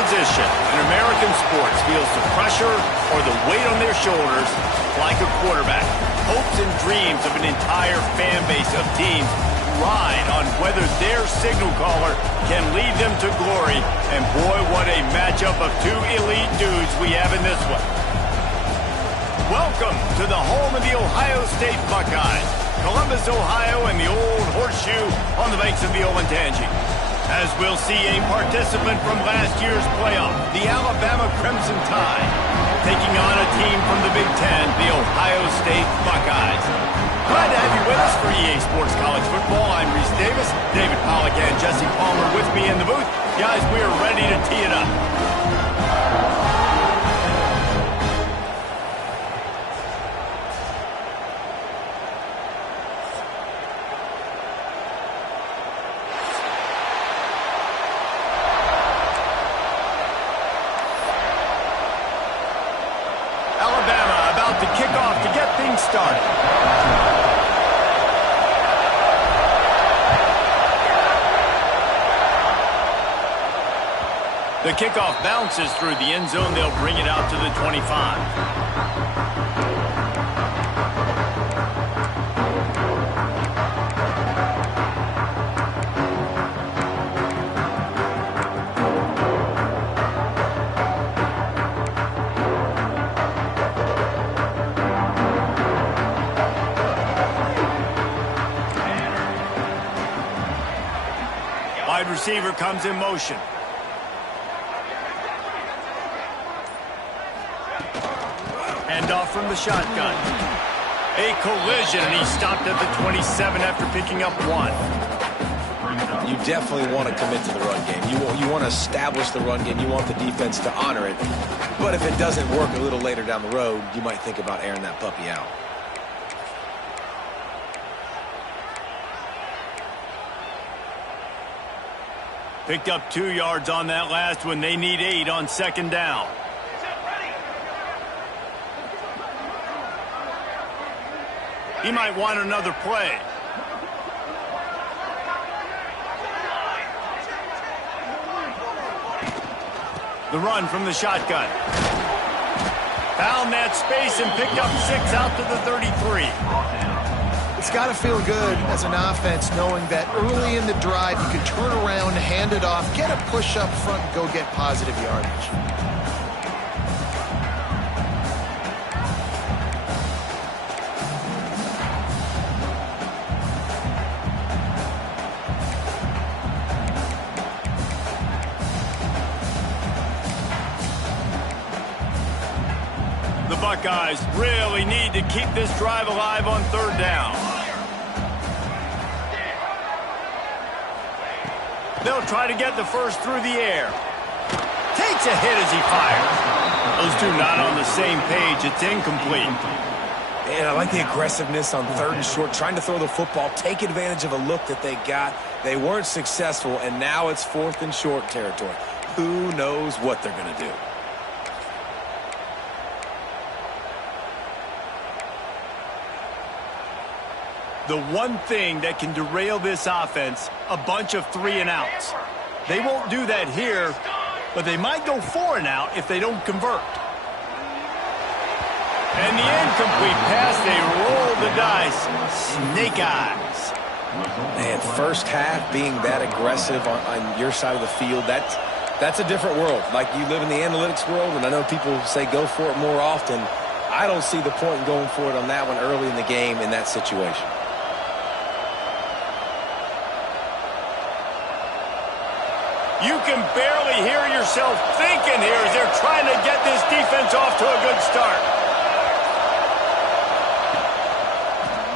position in American sports feels the pressure or the weight on their shoulders like a quarterback. Hopes and dreams of an entire fan base of teams ride on whether their signal caller can lead them to glory. And boy, what a matchup of two elite dudes we have in this one. Welcome to the home of the Ohio State Buckeyes, Columbus, Ohio, and the old horseshoe on the banks of the Ncaa26. As we'll see a participant from last year's playoff, the Alabama Crimson Tide, taking on a team from the Big Ten, the Ohio State Buckeyes. Glad to have you with us for EA Sports College Football. I'm Reese Davis, David Pollack and Jesse Palmer with me in the booth. Guys, we are ready to tee it up. Alabama about to kick off to get things started. The kickoff bounces through the end zone. They'll bring it out to the 25. Wide receiver comes in motion. Handoff from the shotgun. A collision, and he stopped at the 27 after picking up one. You definitely want to commit to the run game. You want to establish the run game. You want the defense to honor it. But if it doesn't work a little later down the road, you might think about airing that puppy out. Picked up 2 yards on that last one. They need 8 on second down. He might want another play. The run from the shotgun. Found that space and picked up 6 out to the 33. It's got to feel good as an offense knowing that early in the drive you can turn around, hand it off, get a push up front, and go get positive yardage. The Buckeyes really need to keep this drive alive on third down. They'll try to get the first through the air. Takes a hit as he fires. Those two not on the same page. It's incomplete. And I like the aggressiveness on third and short, trying to throw the football, take advantage of a look that they got. They weren't successful, and now it's 4th and short territory. Who knows what they're going to do? The one thing that can derail this offense, a bunch of 3 and outs. They won't do that here, but they might go 4 and out if they don't convert. And the incomplete pass, they roll the dice. Snake eyes. Man, first half being that aggressive on your side of the field, that's a different world. Like, you live in the analytics world, and I know people say go for it more often. I don't see the point in going for it on that one early in the game in that situation. You can barely hear yourself thinking here as they're trying to get this defense off to a good start.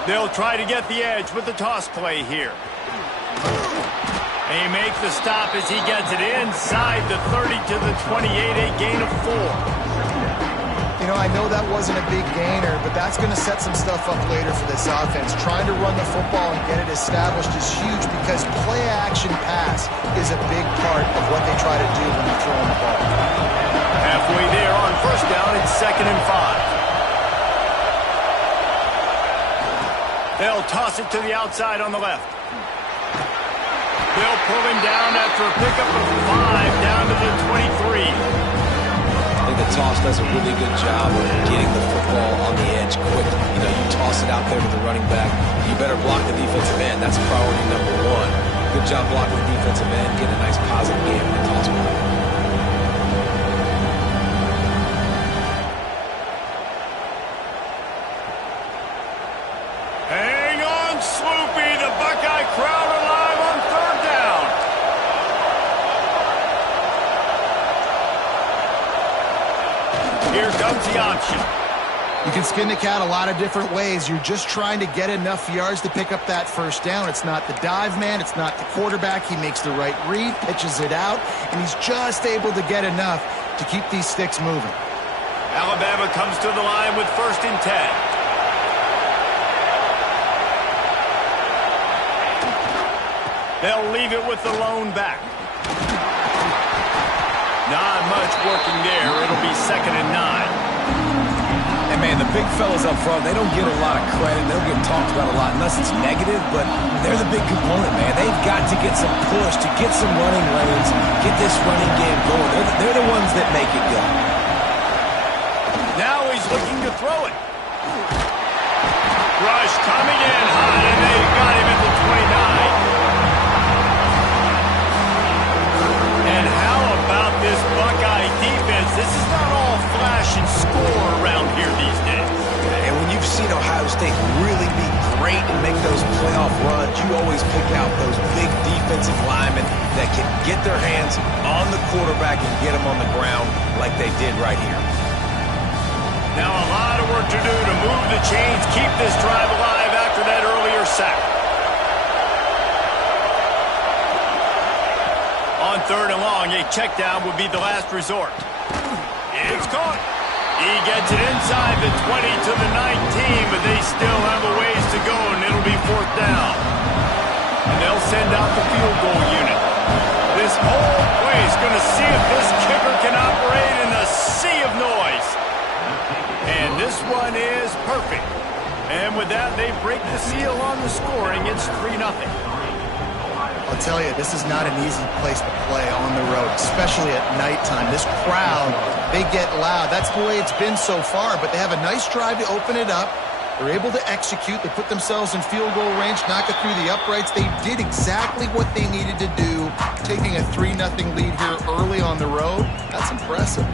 They'll try to get the edge with the toss play here. They make the stop as he gets it inside the 30 to the 28, a gain of 4. You know, I know that wasn't a big gainer, but that's going to set some stuff up later for this offense. Trying to run the football and get it established is huge because play-action pass is a big part of what they try to do when you're throwing the ball. Halfway there on first down, it's 2nd and 5. They'll toss it to the outside on the left. They'll pull him down after a pickup of 5 down to the 23. I think the toss does a really good job of getting the football on the edge quickly. You know, you toss it out there to the running back. You better block the defensive end. That's priority number one. Good job blocking the defensive end. Get a nice positive game in the toss ball. Hang on, Sloopy. The Buckeye crowd alive on 3rd down. Here comes the option. You can skin the cat a lot of different ways. You're just trying to get enough yards to pick up that 1st down. It's not the dive man. It's not the quarterback. He makes the right read, pitches it out, and he's just able to get enough to keep these sticks moving. Alabama comes to the line with 1st and 10. They'll leave it with the lone back. Not much working there. It'll be 2nd and 9. And, man, the big fellas up front, they don't get a lot of credit. They don't get talked about a lot unless it's negative, but they're the big component, man. They've got to get some push, to get some running lanes, get this running game going. They're the ones that make it go. Now he's looking to throw it. Rush coming in hot, and they got him at the 29. And how about this Buckeye defense? This is not all flash and score around here these days. And when you've seen Ohio State really be great and make those playoff runs, you always pick out those big defensive linemen that can get their hands on the quarterback and get him on the ground like they did right here. Now a lot of work to do to move the chains, keep this drive alive after that earlier sack. On 3rd and long, a check down would be the last resort. It's caught. He gets it inside the 20 to the 19, but they still have a ways to go, and it'll be 4th down. And they'll send out the field goal unit. This whole place is going to see if this kicker can operate in a sea of noise. And this one is perfect. And with that, they break the seal on the scoring. It's 3-0. I'll tell you, this is not an easy place to play on the road, especially at nighttime. This crowd, they get loud. That's the way it's been so far, but they have a nice drive to open it up. They're able to execute. They put themselves in field goal range, knock it through the uprights. They did exactly what they needed to do, taking a 3-0 lead here early on the road. That's impressive.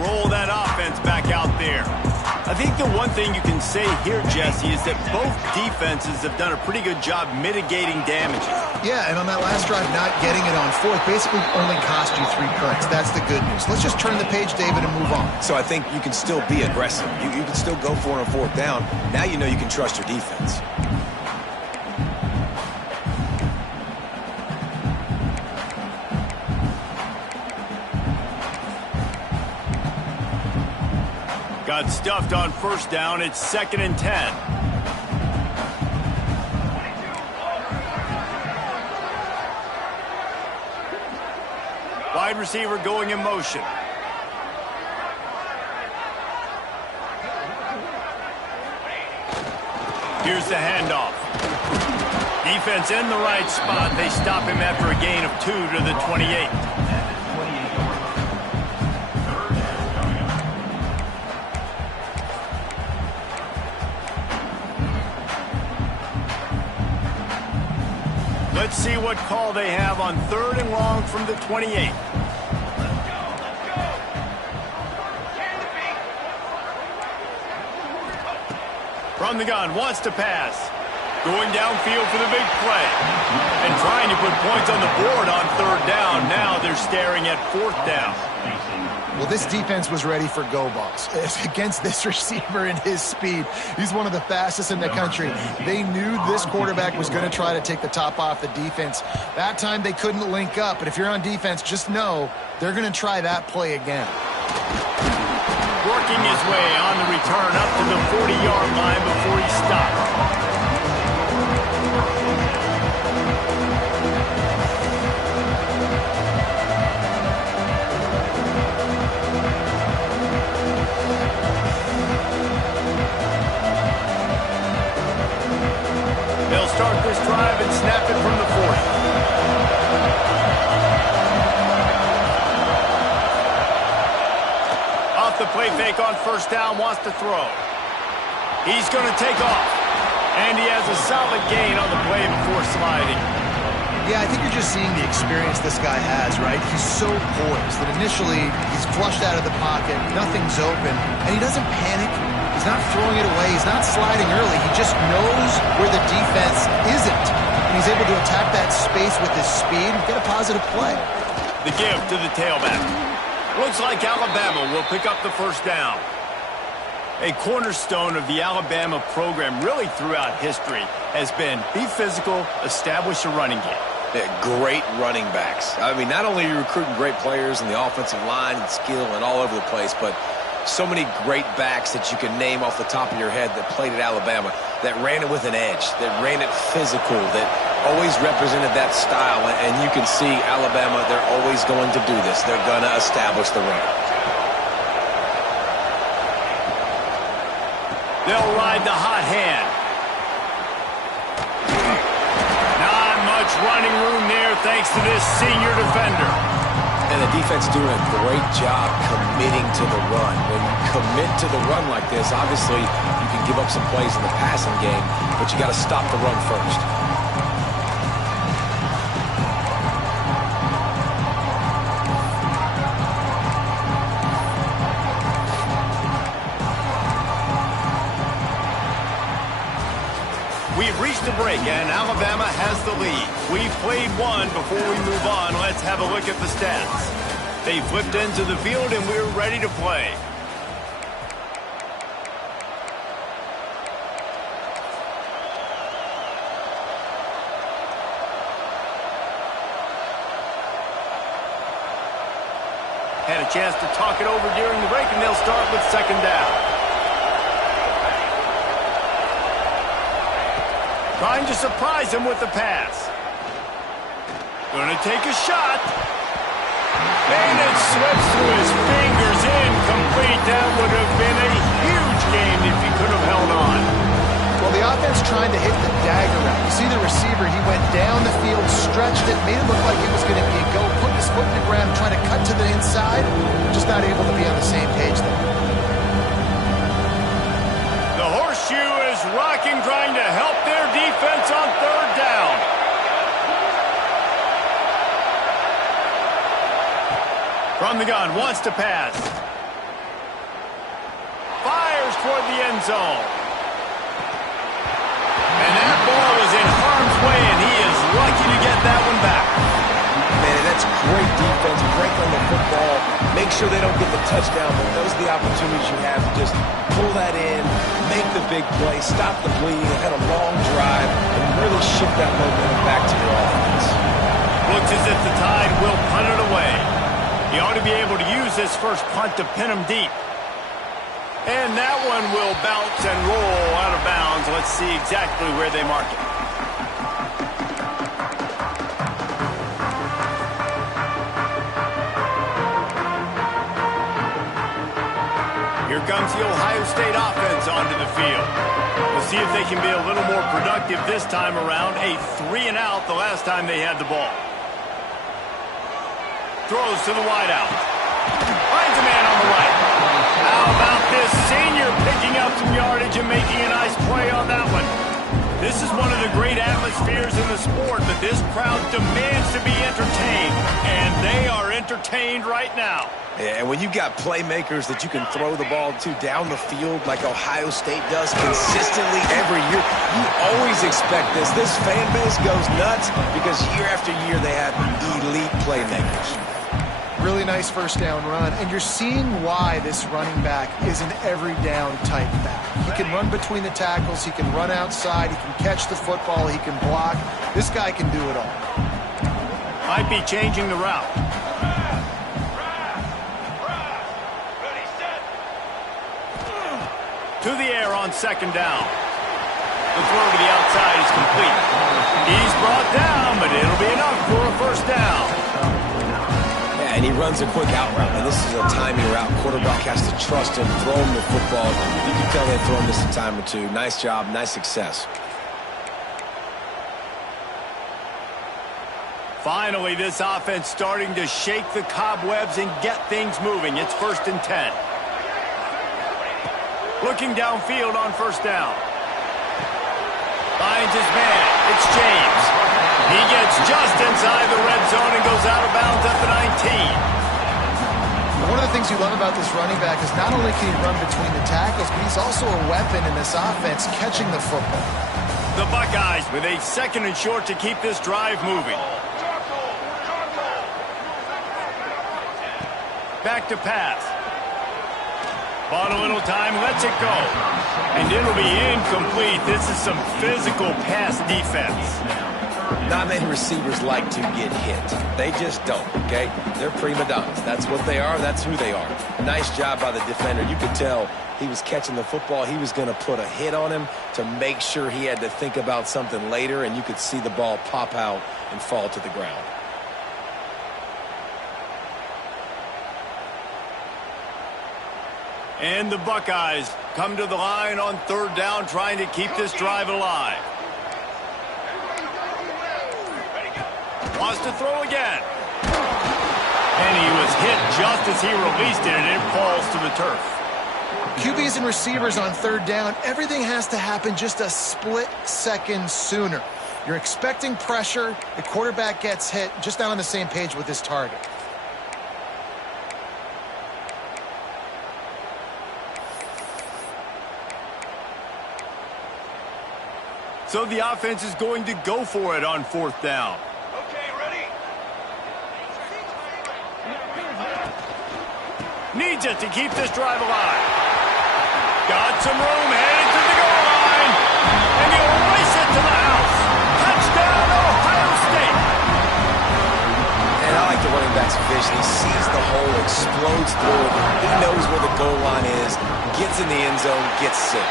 Roll that offense back out there. I think the one thing you can say here, Jesse, is that both defenses have done a pretty good job mitigating damages. Yeah, and on that last drive, not getting it on 4th basically only cost you 3 points. That's the good news. Let's just turn the page, David, and move on. So I think you can still be aggressive. You can still go for it on 4th down. Now you know you can trust your defense. Got stuffed on 1st down. It's 2nd and 10. Wide receiver going in motion. Here's the handoff. Defense in the right spot. They stop him after a gain of 2 to the 28. Let's see what call they have on 3rd and long from the 28. From the gun, wants to pass. Going downfield for the big play. And trying to put points on the board on 3rd down. Now they're staring at 4th down. Well, this defense was ready for go balls. Against this receiver and his speed, he's one of the fastest in the country. They knew this quarterback was going to try to take the top off the defense. That time they couldn't link up, but if you're on defense, just know they're going to try that play again. Working his way on the return up to the 40-yard line before he stopped. play fake on first down, wants to throw. He's going to take off. And he has a solid gain on the play before sliding. Yeah, I think you're just seeing the experience this guy has, right? He's so poised that initially he's flushed out of the pocket, nothing's open, and he doesn't panic. He's not throwing it away. He's not sliding early. He just knows where the defense isn't, and he's able to attack that space with his speed and get a positive play. The give to the tailback. Looks like Alabama will pick up the first down. A cornerstone of the Alabama program really throughout history has been be physical, establish a running game. Yeah, great running backs. I mean, not only are you recruiting great players in the offensive line and skill and all over the place, but so many great backs that you can name off the top of your head that played at Alabama, that ran it with an edge, that ran it physical, that always represented that style. And you can see Alabama, they're always going to do this. They're going to establish the run. They'll ride the hot hand. Not much running room there thanks to this senior defender. And the defense doing a great job committing to the run. When you commit to the run like this, obviously you can give up some plays in the passing game, but you got to stop the run first. We've reached a break, and Alabama has the lead. We've played one. Before we move on, let's have a look at the stats. They flipped into the field, and we're ready to play. Had a chance to talk it over during the break, and they'll start with second down. Trying to surprise him with the pass. Gonna take a shot. And it slips through his fingers. Incomplete. That would have been a huge gain if he could have held on. Well, the offense trying to hit the dagger route. You see the receiver, he went down the field, stretched it, made it look like it was going to be a go, put his foot in the ground, trying to cut to the inside. Just not able to be on the same page there. The horseshoe is rocking, trying to help their defense on third down. From the gun, wants to pass. Fires toward the end zone. And that ball was in harm's way, and he is lucky to get that one back. Man, that's great defense. Break on the football. Make sure they don't get the touchdown, but those are the opportunities you have to just pull that in, make the big play, stop the bleeding, had a long drive, and really shift that momentum back to your offense. Looks as if the Tide will punt it away. He ought to be able to use this first punt to pin him deep. And that one will bounce and roll out of bounds. Let's see exactly where they mark it. Here comes the Ohio State offense onto the field. We'll see if they can be a little more productive this time around. A 3-and-out the last time they had the ball. Throws to the wideout. Finds a man on the right. How about this senior picking up some yardage and making a nice play on that one? This is one of the great atmospheres in the sport, but this crowd demands to be entertained, and they are entertained right now. Yeah, and when you've got playmakers that you can throw the ball to down the field like Ohio State does consistently every year, you always expect this. This fan base goes nuts because year after year they have elite playmakers. Really nice first down run, and you're seeing why this running back is an every down type back. He can run between the tackles, he can run outside, he can catch the football, he can block. This guy can do it all. Might be changing the route. To the air on second down. The throw to the outside is complete. He's brought down, but it'll be enough for a first down. And he runs a quick out route, and this is a timing route. Quarterback has to trust him, throw him the football. You can tell they've thrown this a time or two. Nice job, nice success. Finally, this offense starting to shake the cobwebs and get things moving. It's 1st and 10. Looking downfield on first down. Finds his man. It's James. He gets just inside the red zone and goes out of bounds at the 19. One of the things you love about this running back is not only can he run between the tackles, but he's also a weapon in this offense catching the football. The Buckeyes with a 2nd and short to keep this drive moving. Back to pass. Bought a little time, lets it go. And it'll be incomplete. This is some physical pass defense. Not many receivers like to get hit. They just don't, okay? They're prima donnas. That's what they are. That's who they are. Nice job by the defender. You could tell he was catching the football. He was going to put a hit on him to make sure he had to think about something later, and you could see the ball pop out and fall to the ground. And the Buckeyes come to the line on 3rd down, trying to keep this drive alive. Wants to throw again. And he was hit just as he released it, and it falls to the turf. QBs and receivers on 3rd down, everything has to happen just a split second sooner. You're expecting pressure, the quarterback gets hit, just not on the same page with his target. So the offense is going to go for it on 4th down. Okay, ready? Needs it to keep this drive alive. Got some room, headed to the goal line. And he'll race it to the house. Touchdown, Ohio State. And I like the running back's vision. He sees the hole, explodes through it. He knows where the goal line is, gets in the end zone, gets 6.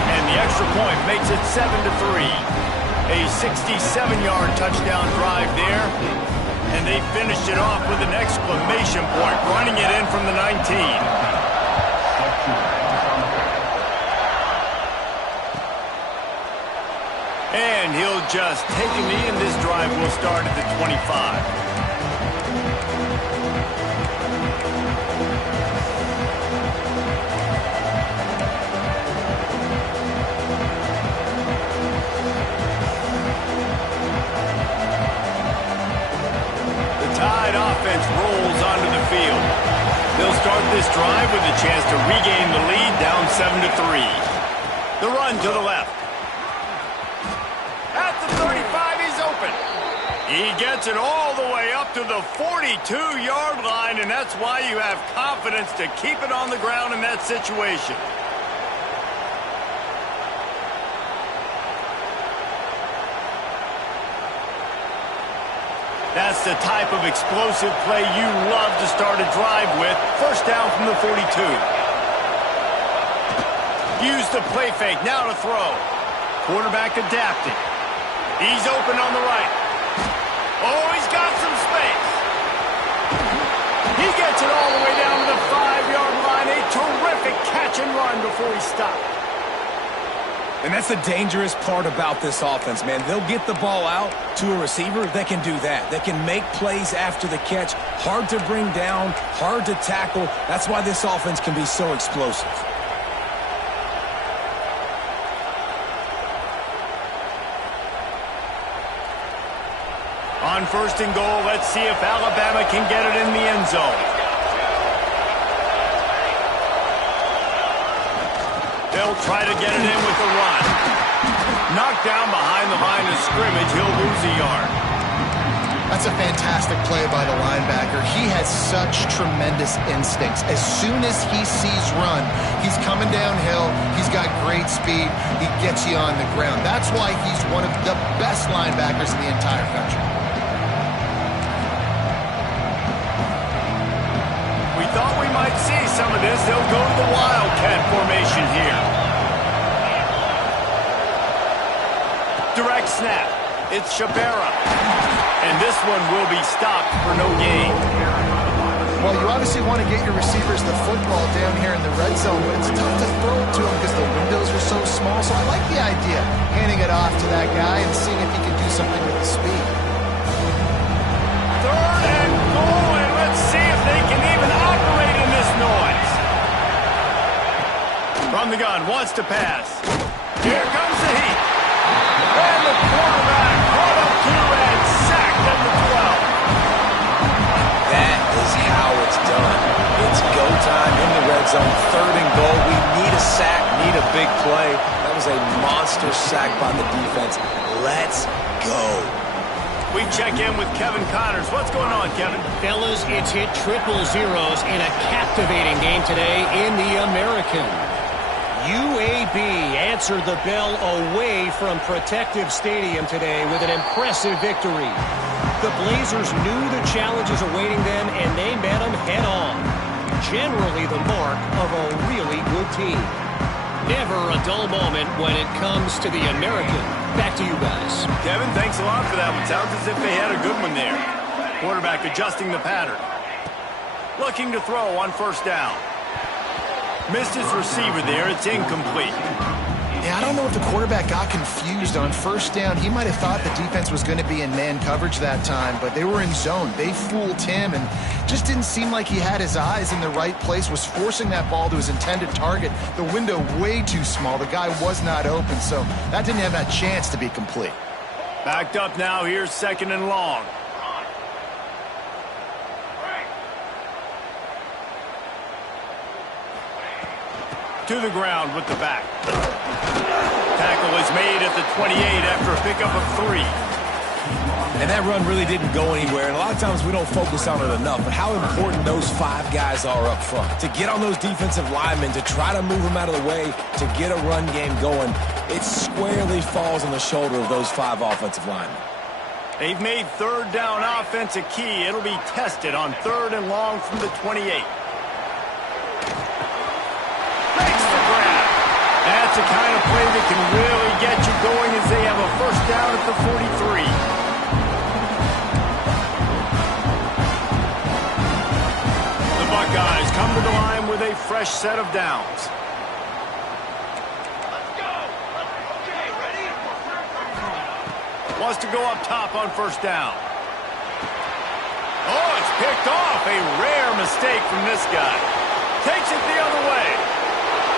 And the extra point makes it 7-3. A 67-yard touchdown drive there. And they finished it off with an exclamation point, running it in from the 19. And he'll just take a knee, and this drive will start at the 25. Offense rolls onto the field. They'll start this drive with a chance to regain the lead, down 7-3. The run to the left. At the 35, he's open. He gets it all the way up to the 42-yard line, and that's why you have confidence to keep it on the ground in that situation. That's the type of explosive play you love to start a drive with. 1st down from the 42. Use the play fake, now to throw. Quarterback adapting. He's open on the right. Oh, he's got some space. He gets it all the way down to the 5-yard line. A terrific catch and run before he stopped. And that's the dangerous part about this offense, man. They'll get the ball out to a receiver. They can do that. They can make plays after the catch. Hard to bring down, hard to tackle. That's why this offense can be so explosive. On 1st and goal, let's see if Alabama can get it in the end zone. They'll try to get it in with the run. Knocked down behind the line of scrimmage. He'll lose a yard. That's a fantastic play by the linebacker. He has such tremendous instincts. As soon as he sees run, he's coming downhill. He's got great speed. He gets you on the ground. That's why he's one of the best linebackers in the entire country. We thought we might see some of this. They'll go to the Wildcat formation here. Direct snap. It's Shabera. And this one will be stopped for no gain. Well, you obviously want to get your receivers the football down here in the red zone, but it's tough to throw it to them because the windows are so small. So I like the idea, handing it off to that guy and seeing if he can do something with the speed. 3rd and goal, and let's see if they can even operate in this noise. From the gun, wants to pass. Here comes the heat. And the quarterback brought up 2 and sacked at the 12. That is how it's done. It's go time in the red zone, 3rd and goal. We need a sack, need a big play. That was a monster sack by the defense. Let's go. We check in with Kevin Connors. What's going on, Kevin? Fellas, it's hit triple zeros in a captivating game today in the American. UAB answered the bell away from Protective Stadium today with an impressive victory. The Blazers knew the challenges awaiting them, and they met them head-on. Generally the mark of a really good team. Never a dull moment when it comes to the American. Back to you guys. Kevin, thanks a lot for that one. Sounds as if they had a good one there. Quarterback adjusting the pattern. Looking to throw on 1st down. Missed his receiver there. It's incomplete. Yeah, I don't know if the quarterback got confused on 1st down. He might have thought the defense was going to be in man coverage that time, but they were in zone. They fooled him and just didn't seem like he had his eyes in the right place, was forcing that ball to his intended target. The window way too small. The guy was not open, so that didn't have that chance to be complete. Backed up now. Here's 2nd and long. To the ground with the back. Tackle is made at the 28 after a pickup of 3. And that run really didn't go anywhere. And a lot of times we don't focus on it enough. But how important those 5 guys are up front. To get on those defensive linemen, to try to move them out of the way, to get a run game going, it squarely falls on the shoulder of those 5 offensive linemen. They've made 3rd down offense a key. It'll be tested on 3rd and long from the 28. That's the kind of play that can really get you going as they have a 1st down at the 43. The Buckeyes come to the line with a fresh set of downs. Let's go. Okay, ready? Wants to go up top on 1st down. Oh, it's picked off. A rare mistake from this guy. Takes it the other way.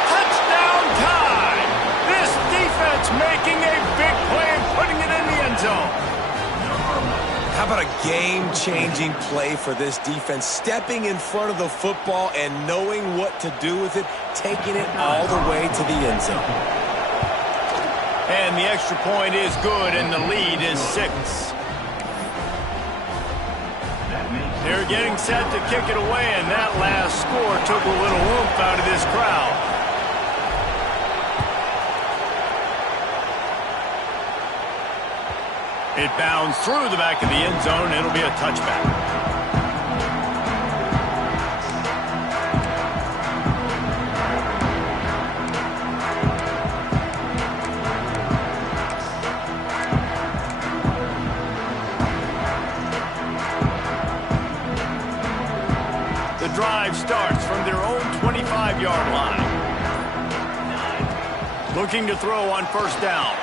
Touchdown time! This defense making a big play and putting it in the end zone. How about a game-changing play for this defense? Stepping in front of the football and knowing what to do with it, taking it all the way to the end zone. And the extra point is good, and the lead is 6. They're getting set to kick it away, and that last score took a little oomph out of this crowd. It bounds through the back of the end zone. It'll be a touchback. The drive starts from their own 25-yard line. Looking to throw on 1st down.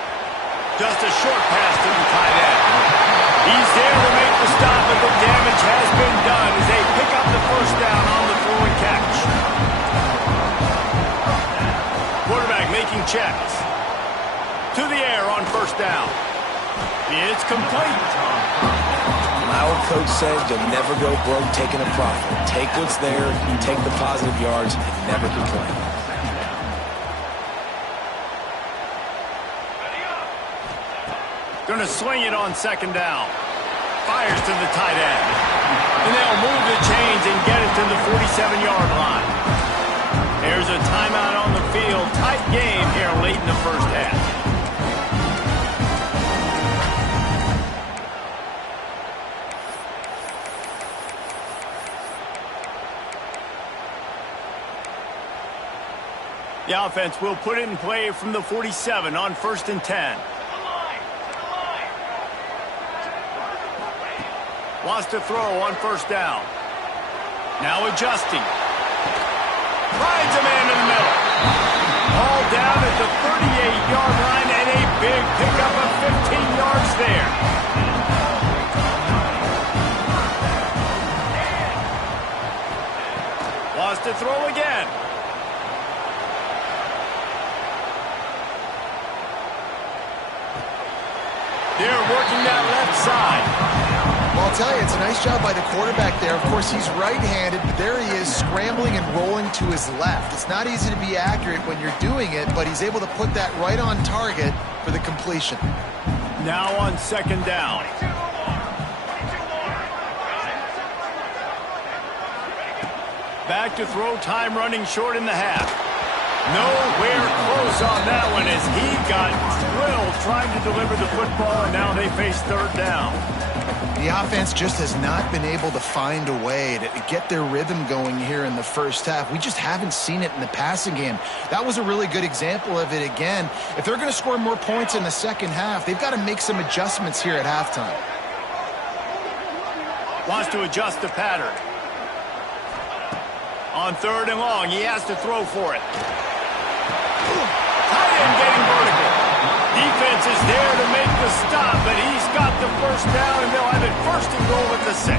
Just a short pass to the tight end. He's there to make the stop, but the damage has been done as they pick up the 1st down on the throw and catch. Quarterback making checks. To the air on 1st down. It's complete. Our coach said you'll never go broke taking a profit. Take what's there, take the positive yards, and never complain. Going to swing it on 2nd down. Fires to the tight end. And they'll move the chains and get it to the 47-yard line. There's a timeout on the field. Tight game here late in the 1st half. The offense will put it in play from the 47 on 1st and 10. Wants to throw on 1st down. Now adjusting. Finds a man in the middle. All down at the 38-yard line and a big pickup of 15 yards there. Wants to throw again. They're working that left side. Well, I'll tell you, it's a nice job by the quarterback there. Of course, he's right-handed, but there he is scrambling and rolling to his left. It's not easy to be accurate when you're doing it, but he's able to put that right on target for the completion. Now on second down. Back to throw, time running short in the half. Nowhere close on that one as he got drilled trying to deliver the football, and now they face third down. The offense just has not been able to find a way to get their rhythm going here in the first half. We just haven't seen it in the passing game. That was a really good example of it again. If they're going to score more points in the second half, they've got to make some adjustments here at halftime. Wants to adjust the pattern. On third and long, he has to throw for it. Tight end getting vertical. Defense is there to make the stop, but he's got the first down, and they'll have it first and goal at the 6.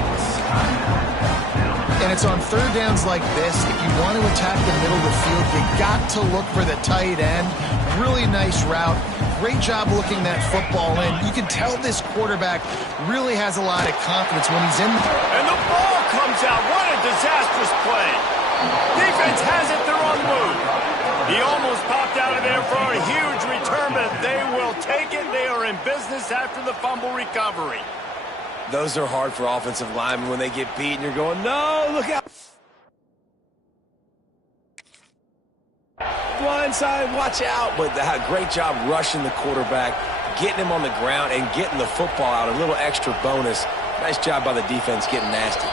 And it's on third downs like this. If you want to attack the middle of the field, you got to look for the tight end. Really nice route. Great job looking that football in. You can tell this quarterback really has a lot of confidence when he's in there. And the ball comes out. What a disastrous play. Defense has it. They're on the move. He almost popped out of there for a huge return, but they will take it. They are in business after the fumble recovery. Those are hard for offensive linemen when they get beat and you're going, no, look out. Blindside, watch out. But great job rushing the quarterback, getting him on the ground, and getting the football out. A little extra bonus. Nice job by the defense getting nasty.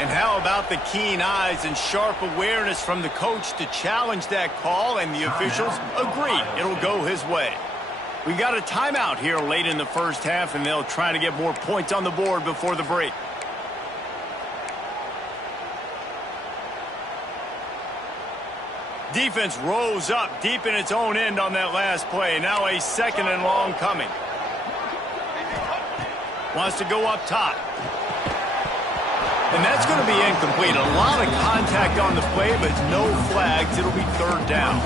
And how about the keen eyes and sharp awareness from the coach to challenge that call, and the officials agree it'll go his way. We got a timeout here late in the first half, and they'll try to get more points on the board before the break. Defense rose up deep in its own end on that last play. Now a second and long coming. Wants to go up top. And that's going to be incomplete. A lot of contact on the play, but no flags. It'll be third down.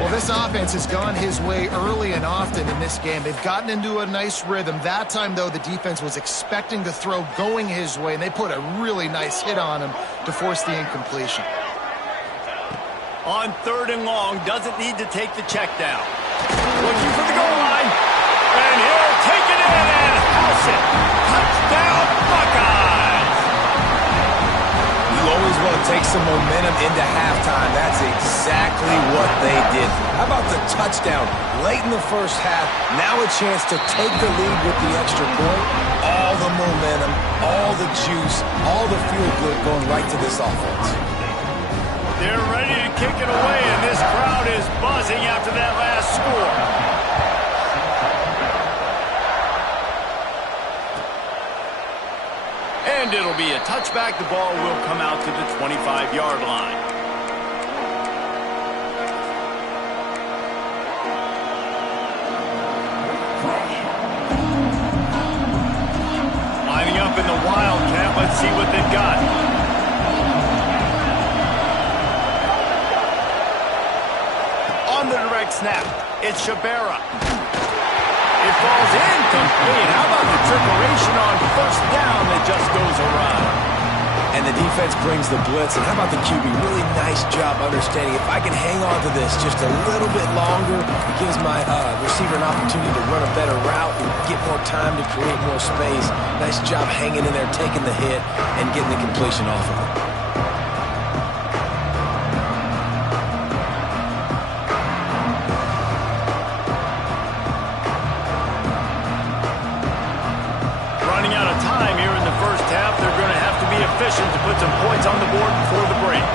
Well, this offense has gone his way early and often in this game. They've gotten into a nice rhythm. That time, though, the defense was expecting the throw going his way, and they put a really nice hit on him to force the incompletion. On third and long, doesn't need to take the check down. Looking for the goal line. And he'll take it in and house it. Touchdown, Buckeyes! You always want to take some momentum into halftime. That's exactly what they did. How about the touchdown late in the first half? Now a chance to take the lead with the extra point. All the momentum, all the juice, all the feel-good going right to this offense. They're ready to kick it away, and this crowd is buzzing after that last score. And it'll be a touchback. The ball will come out to the 25-yard line. Lining up in the Wildcat. Let's see what they've got. On the direct snap, it's Shabera. It falls incomplete. How about the trickeration on first down that just goes around? And the defense brings the blitz. And how about the QB? Really nice job understanding. If I can hang on to this just a little bit longer, it gives my receiver an opportunity to run a better route and get more time to create more space. Nice job hanging in there, taking the hit, and getting the completion off of it. Efficient to put some points on the board before the break.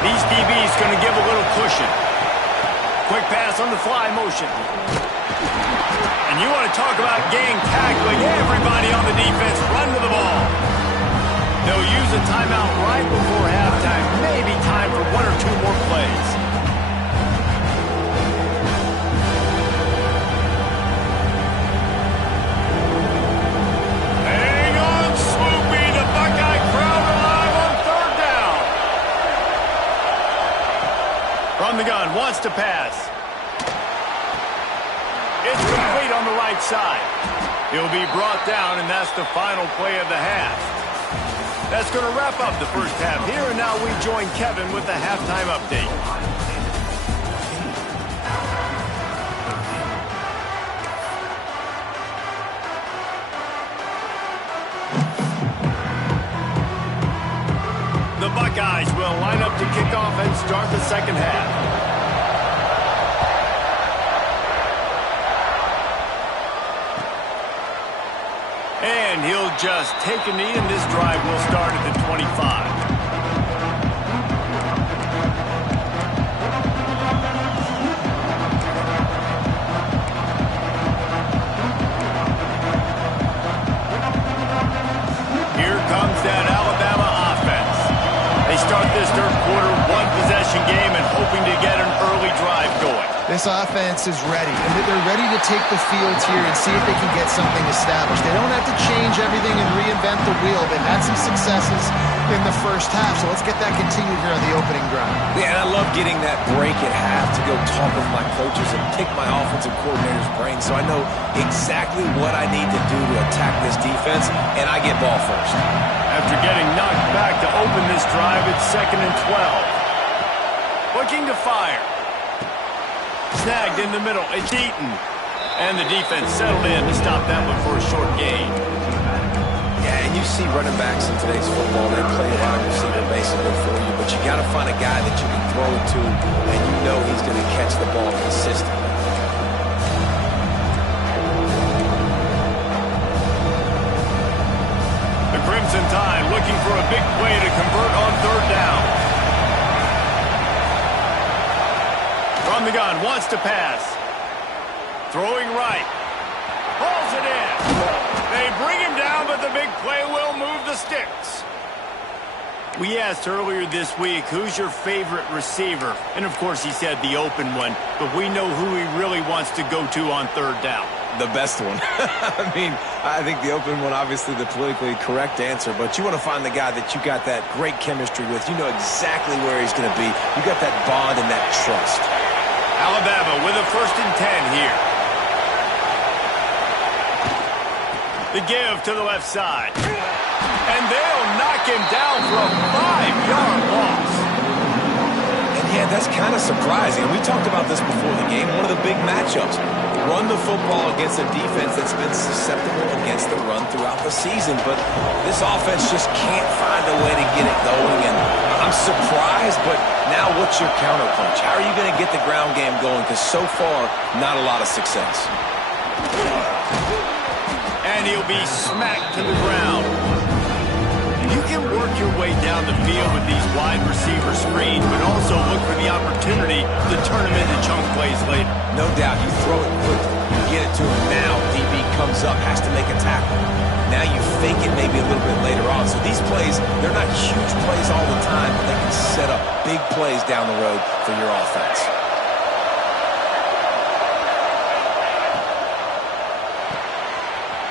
These DBs going to give a little cushion. Quick pass on the fly motion. And you want to talk about gang tackling. Everybody on the defense run to the ball. They'll use a timeout right before halftime. Maybe time for one or two more plays. From the gun, wants to pass. He'll be brought down, and that's the final play of the half. That's going to wrap up the first half here, and now we join Kevin with the halftime update. The Buckeyes will line up to kick off and start the second half. And he'll just take a knee, and this drive will start at the 25. Here comes that Alabama offense. They start this third quarter one-possession game and hoping to get an early drive going. This offense is ready. They're ready to take the field here and see if they can get something established. They don't have to change everything and reinvent the wheel. They've had some successes in the first half, so let's get that continued here on the opening drive. Yeah, and I love getting that break at half to go talk with my coaches and pick my offensive coordinator's brain so I know exactly what I need to do to attack this defense, and I get ball first. After getting knocked back to open this drive, it's 2nd and 12. Looking to fire. Snagged in the middle. It's Eaton. And the defense settled in to stop that one for a short gain. Yeah, and you see running backs in today's football, they play a wide receiver basically for you, but you got to find a guy that you can throw it to, and you know he's going to catch the ball consistently. The Crimson Tide looking for a big play to convert on third down. From the gun, wants to pass. Throwing right. Hauls it in. They bring him down, but the big play will move the sticks. We asked earlier this week, who's your favorite receiver? And, of course, he said the open one, but we know who he really wants to go to on third down. The best one. I mean, I think the open one, obviously the politically correct answer, but you want to find the guy that you got that great chemistry with. You know exactly where he's going to be. You got that bond and that trust. Alabama with a 1st and 10 here. The give to the left side. And they'll knock him down for a 5-yard loss. And yeah, that's kind of surprising. We talked about this before the game. One of the big matchups. Run the football against a defense that's been susceptible against the run throughout the season. But this offense just can't find a way to get it going. And I'm surprised, but now what's your counterpunch? How are you going to get the ground game going? Because so far, not a lot of success. And he'll be smacked to the ground. You can work your way down the field with these wide receiver screens, but also look for the opportunity to turn them into chunk plays later. No doubt, you throw it quickly, you get it to him now, DB comes up, has to make a tackle. Now you fake it maybe a little bit later on. So these plays, they're not huge plays all the time, but they can set up big plays down the road for your offense.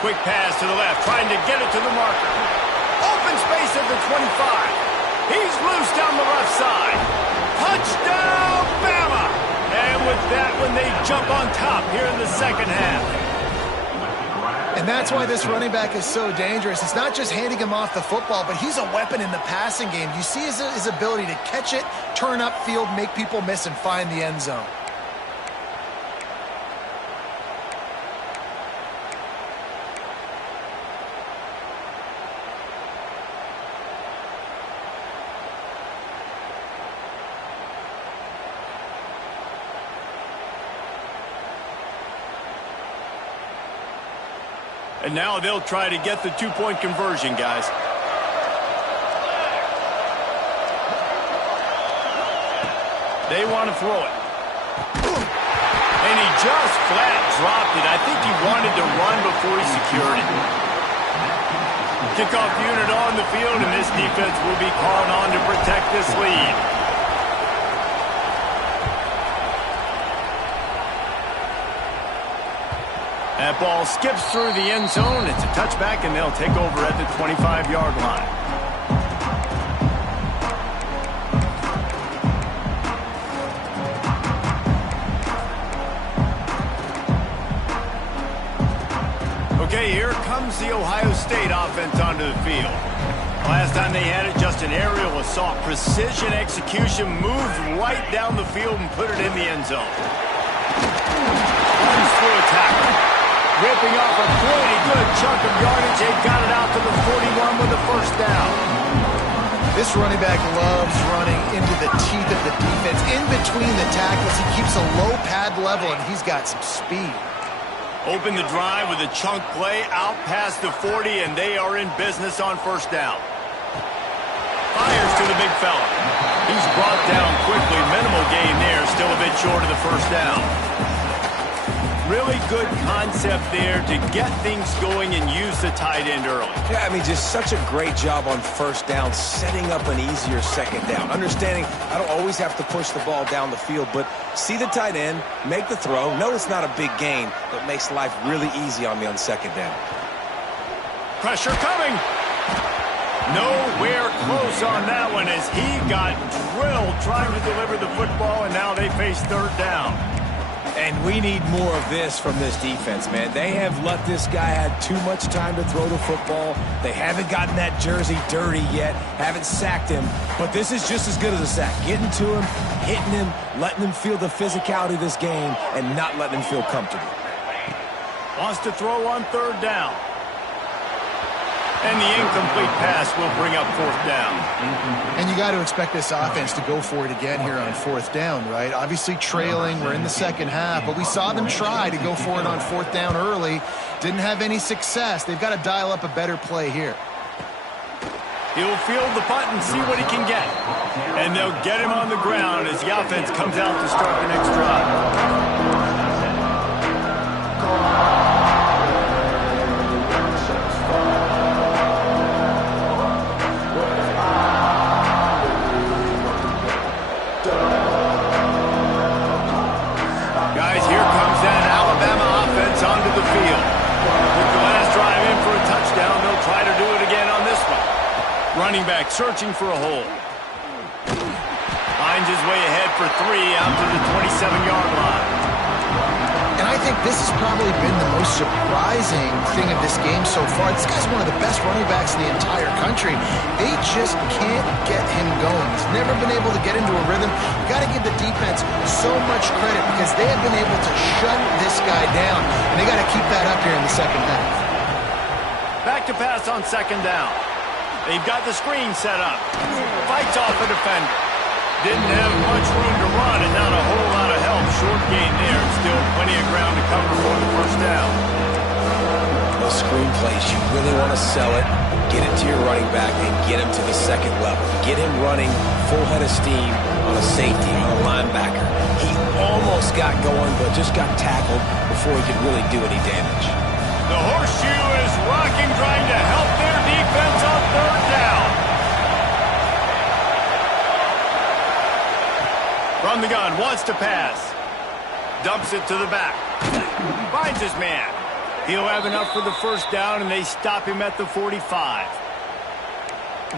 Quick pass to the left, trying to get it to the marker. Open space at the 25. He's loose down the left side. Touchdown, Bama! And with that one, they jump on top here in the second half. And that's why this running back is so dangerous. It's not just handing him off the football, but he's a weapon in the passing game. You see his ability to catch it, turn upfield, make people miss, and find the end zone. And now they'll try to get the two-point conversion, guys. They want to throw it. And he just flat dropped it. I think he wanted to run before he secured it. Kickoff unit on the field, and this defense will be called on to protect this lead. That ball skips through the end zone. It's a touchback, and they'll take over at the 25-yard line. Okay, here comes the Ohio State offense onto the field. Last time they had it, just an aerial assault. Precision execution, moved right down the field and put it in the end zone. Runs through a tackle. Ripping off a pretty good chunk of yardage. They got it out to the 41 with the first down. This running back loves running into the teeth of the defense. In between the tackles, he keeps a low pad level, and he's got some speed. Open the drive with a chunk play out past the 40, and they are in business on first down. Fires to the big fella. He's brought down quickly. Minimal gain there. Still a bit short of the first down. Really good concept there to get things going and use the tight end early. Yeah, I mean, just such a great job on first down, setting up an easier second down. Understanding I don't always have to push the ball down the field, but see the tight end, make the throw. No, it's not a big gain, but makes life really easy on me on second down. Pressure coming. Nowhere close on that one as he got drilled trying to deliver the football, and now they face third down. And we need more of this from this defense, man. They have let this guy have too much time to throw the football. They haven't gotten that jersey dirty yet, haven't sacked him. But this is just as good as a sack. Getting to him, hitting him, letting him feel the physicality of this game, and not letting him feel comfortable. Wants to throw on third down. And the incomplete pass will bring up fourth down. And you got to expect this offense to go for it again here on fourth down, right? Obviously trailing, we're in the second half, but we saw them try to go for it on fourth down early. Didn't have any success. They've got to dial up a better play here. He'll field the punt and see what he can get. And they'll get him on the ground as the offense comes out to start the next drive. Onto the field. With the last drive in for a touchdown, they'll try to do it again on this one. Running back searching for a hole. Finds his way ahead for 3 out to the 27-yard line. And I think this has probably been the most surprising thing of this game so far. This guy's one of the best running backs in the entire country. They just can't get him going. He's never been able to get into a rhythm. You got to give the defense so much credit because they have been able to shut this guy down. And they got to keep that up here in the second half. Back to pass on second down. They've got the screen set up. Fights off a defender. Didn't have much room to run and not a whole lot of help. Short gain there. Still plenty of ground to cover for the first down. Those screen plays, you really want to sell it, get it to your running back, and get him to the second level. Get him running full head of steam on a safety, on a linebacker. He almost got going, but just got tackled before he could really do any damage. The horseshoe is rocking, trying to help their defense on third down. From the gun, wants to pass. Dumps it to the back. Finds his man. He'll have enough for the first down, and they stop him at the 45.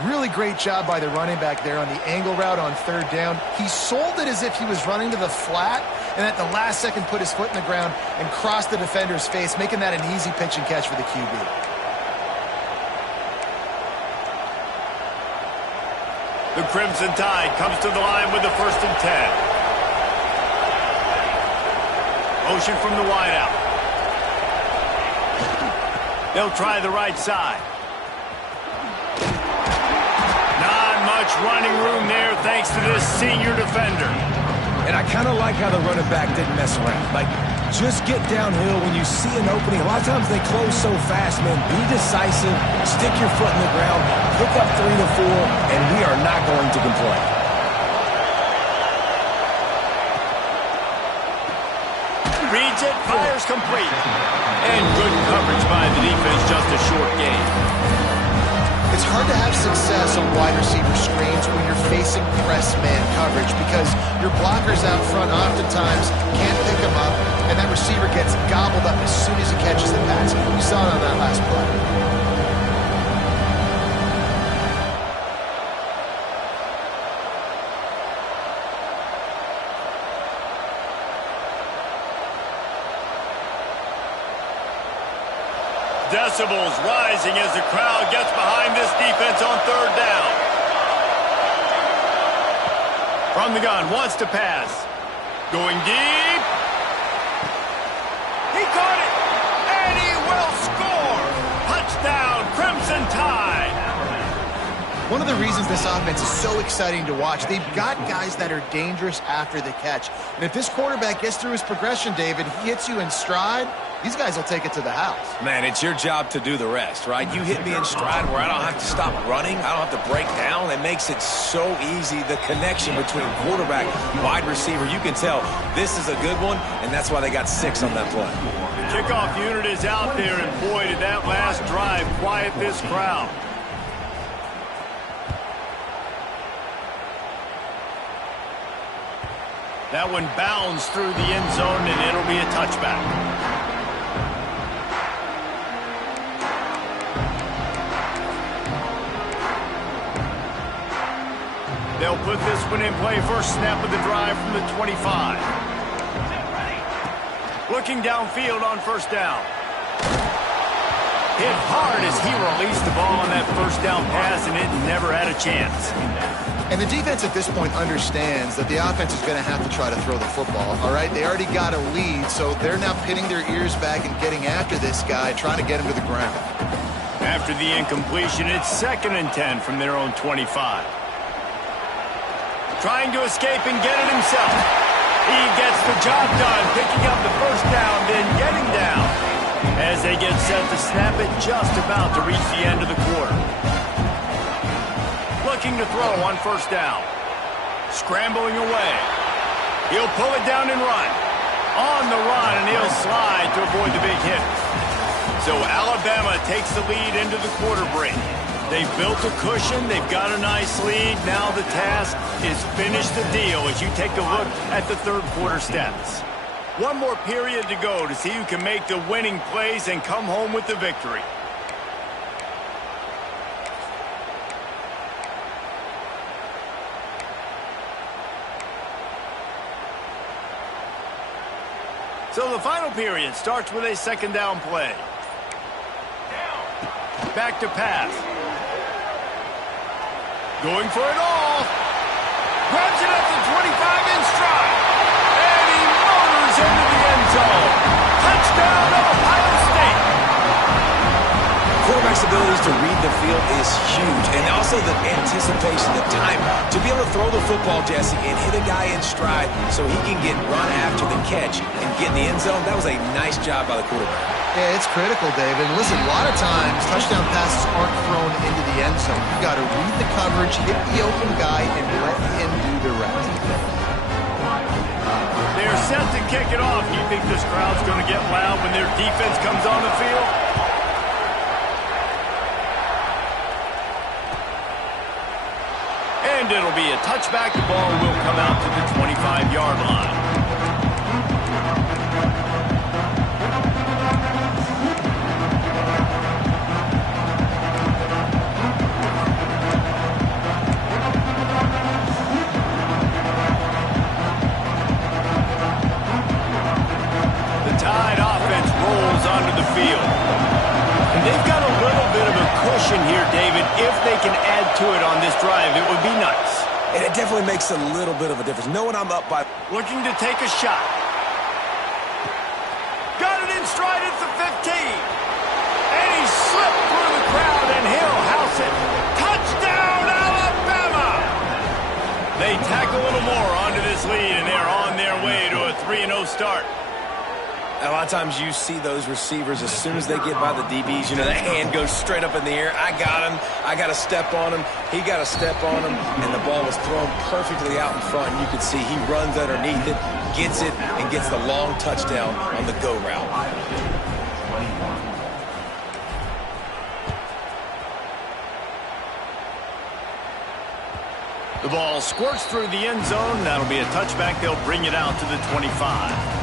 Really great job by the running back there on the angle route on third down. He sold it as if he was running to the flat, and at the last second put his foot in the ground and crossed the defender's face, making that an easy pitch and catch for the QB. The Crimson Tide comes to the line with the 1st and 10. Motion from the wideout. They'll try the right side. Not much running room there thanks to this senior defender. And I kind of like how the running back didn't mess around. Like, just get downhill when you see an opening. A lot of times they close so fast, man. Be decisive, stick your foot in the ground, pick up 3 to 4, and we are not going to complain. Reads it, fires complete. And good coverage by the defense, just a short gain. It's hard to have success on wide receiver screens when you're facing press man coverage because your blockers out front oftentimes can't pick them up, and that receiver gets gobbled up as soon as he catches the pass. We saw it on that last play. decibels rising as the crowd gets behind this defense on third down. From the gun, wants to pass. Going deep. He caught it, and he will score. Touchdown, Crimson Tide. One of the reasons this offense is so exciting to watch, they've got guys that are dangerous after the catch. And if this quarterback gets through his progression, David, he hits you in stride, these guys will take it to the house. Man, it's your job to do the rest, right? You hit me in stride where I don't have to stop running. I don't have to break down. It makes it so easy. The connection between quarterback, wide receiver, you can tell this is a good one, and that's why they got 6 on that play. The kickoff unit is out there, and boy, did that last drive quiet this crowd. That one bounds through the end zone, and it'll be a touchback. They'll put this one in play. First snap of the drive from the 25. Looking downfield on first down. Hit hard as he released the ball on that first down pass, and it never had a chance. And the defense at this point understands that the offense is going to have to try to throw the football, all right? They already got a lead, so they're now pinning their ears back and getting after this guy, trying to get him to the ground. After the incompletion, it's 2nd and 10 from their own 25. Trying to escape and get it himself. He gets the job done, picking up the first down, then getting down. As they get set to snap it, just about to reach the end of the quarter. Looking to throw on first down. Scrambling away. He'll pull it down and run. On the run, and he'll slide to avoid the big hit. So Alabama takes the lead into the quarter break. They've built a cushion. They've got a nice lead. Now the task is finish the deal as you take a look at the third quarter stats. One more period to go to see who can make the winning plays and come home with the victory. So the final period starts with a second down play. Back to pass. Going for it all. Grabs it at the 25 in stride. And he motors into the end zone. Touchdown, Ohio State. Quarterback's abilities to read the field is huge, and also the anticipation, the time to be able to throw the football, Jesse, and hit a guy in stride so he can get run after the catch and get in the end zone. That was a nice job by the quarterback. Yeah, it's critical, David. Listen, a lot of times touchdown passes aren't thrown into the end zone. You got to read the coverage, hit the open guy, and let him do the rest. They're set to kick it off. You think this crowd's going to get loud when their defense comes on the field? And it'll be a touchback. The ball will come out to the 25-yard line. The Tide offense rolls onto the field. And they've got a little bit of a cushion here, David. If they can add to it on this drive, it would be nice. And it definitely makes a little bit of a difference. Knowing I'm up by... Looking to take a shot. Got it in stride at the 15. And he slipped through the crowd, and he'll house it. Touchdown, Alabama! They tack a little more onto this lead, and they're on their way to a 3-0 start. A lot of times you see those receivers, as soon as they get by the DBs, you know, that hand goes straight up in the air. I got him. I got to step on him. He got to step on him. And the ball was thrown perfectly out in front. And you can see he runs underneath it, gets it, and gets the long touchdown on the go route. The ball squirts through the end zone. That'll be a touchback. They'll bring it out to the 25.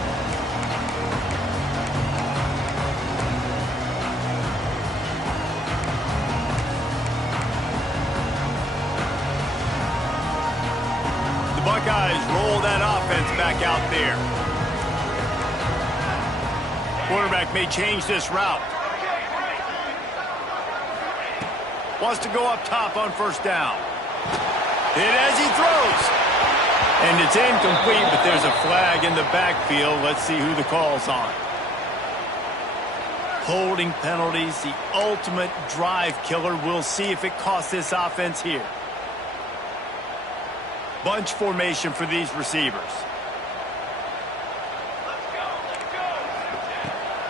Buckeyes roll that offense back out there. Quarterback may change this route. Wants to go up top on first down. Hit as he throws. And it's incomplete, but there's a flag in the backfield. Let's see who the call's on. Holding penalties, the ultimate drive killer. We'll see if it costs this offense here. Bunch formation for these receivers.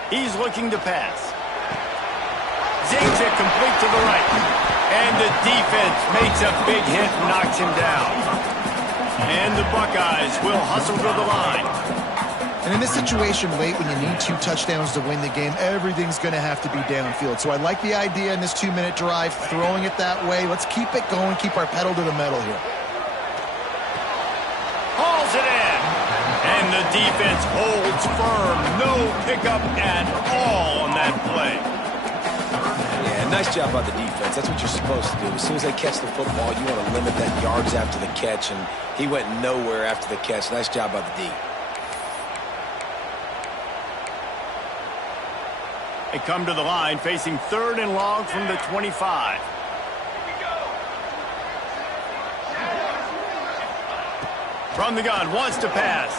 He's looking to pass. Zings it complete to the right. And the defense makes a big hit and knocks him down. And the Buckeyes will hustle to the line. And in this situation late when you need 2 touchdowns to win the game, everything's going to have to be downfield. So I like the idea in this 2-minute drive, throwing it that way. Let's keep it going, keep our pedal to the metal here. Hauls it in. And the defense holds firm. No pickup at all on that play. Yeah, nice job by the defense. That's what you're supposed to do. As soon as they catch the football, you want to limit that yards after the catch, and he went nowhere after the catch. Nice job by the D. They come to the line facing 3rd and long from the 25. From the gun, wants to pass.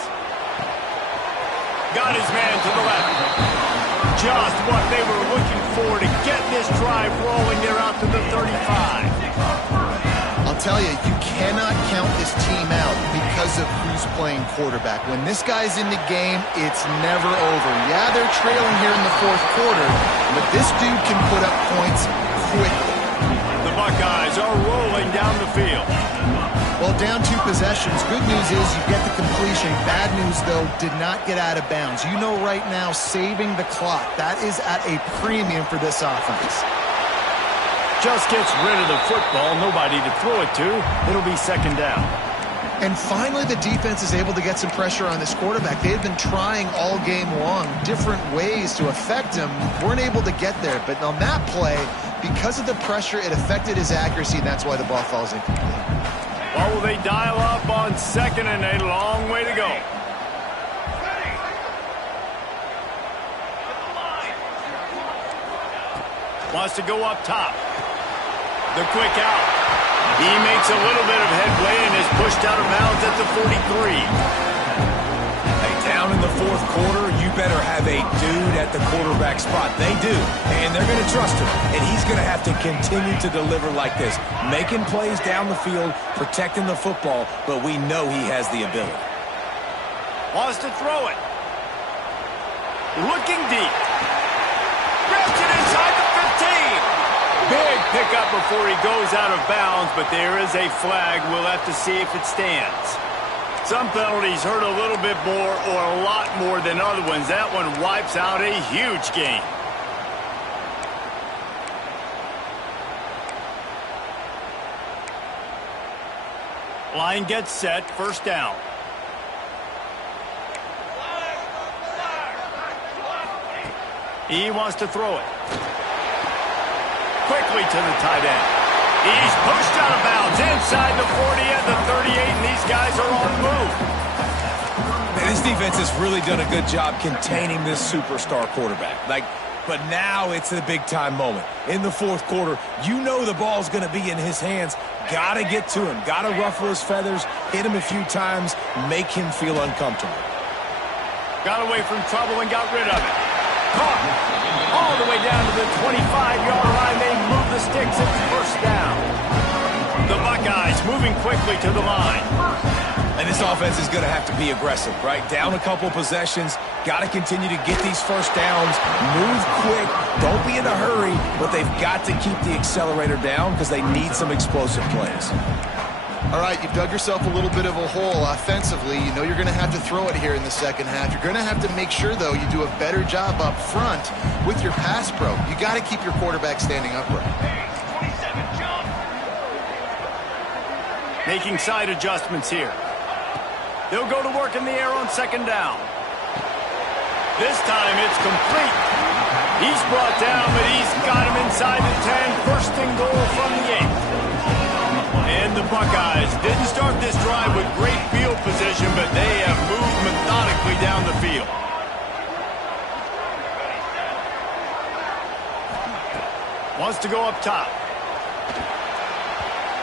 Got his man to the left. Just what they were looking for to get this drive rolling. They're out to the 35. I'll tell you, you cannot count this team out because of who's playing quarterback. When this guy's in the game, it's never over. Yeah, they're trailing here in the 4th quarter, but this dude can put up points quickly. The Buckeyes are rolling down the field. Well, down 2 possessions. Good news is you get the completion. Bad news, though, did not get out of bounds. You know right now, saving the clock. That is at a premium for this offense. Just gets rid of the football. Nobody to throw it to. It'll be 2nd down. And finally, the defense is able to get some pressure on this quarterback. They had been trying all game long different ways to affect him. Weren't able to get there. But on that play, because of the pressure, it affected his accuracy, and that's why the ball falls incomplete. Or will they dial up on 2nd and a long way to go? Wants to go up top. The quick out. He makes a little bit of headway and is pushed out of bounds at the 43. Hey, down in the 4th quarter, you better have a dude at the quarterback spot. They do, and they're going to trust him. And he's going to have to continue to deliver like this, making plays down the field, protecting the football, but we know he has the ability. Wants to throw it. Looking deep. Grabs it inside the 15. Big pickup before he goes out of bounds, but there is a flag. We'll have to see if it stands. Some penalties hurt a little bit more or a lot more than other ones. That one wipes out a huge game. Line gets set, 1st down. He wants to throw it. Quickly to the tight end. He's pushed out of bounds inside the 40 and the 38, and these guys are on the move. Man, this defense has really done a good job containing this superstar quarterback. But now it's a big-time moment. In the 4th quarter, you know the ball's going to be in his hands. Got to get to him. Got to ruffle his feathers, hit him a few times, make him feel uncomfortable. Got away from trouble and got rid of it. Caught all the way down to the 25-yard line. They move the sticks. It's 1st down. The Buckeyes moving quickly to the line. And this offense is going to have to be aggressive, right? Down a couple possessions. Got to continue to get these 1st downs. Move quick. Don't be in a hurry. But they've got to keep the accelerator down because they need some explosive plays. All right, you've dug yourself a little bit of a hole offensively. You know you're going to have to throw it here in the 2nd half. You're going to have to make sure, though, you do a better job up front with your pass pro. You got to keep your quarterback standing upright. Making side adjustments here. They'll go to work in the air on 2nd down. This time it's complete. He's brought down, but he's got him inside the 10. 1st and goal from the 8. And the Buckeyes didn't start this drive with great field position, but they have moved methodically down the field. Wants to go up top.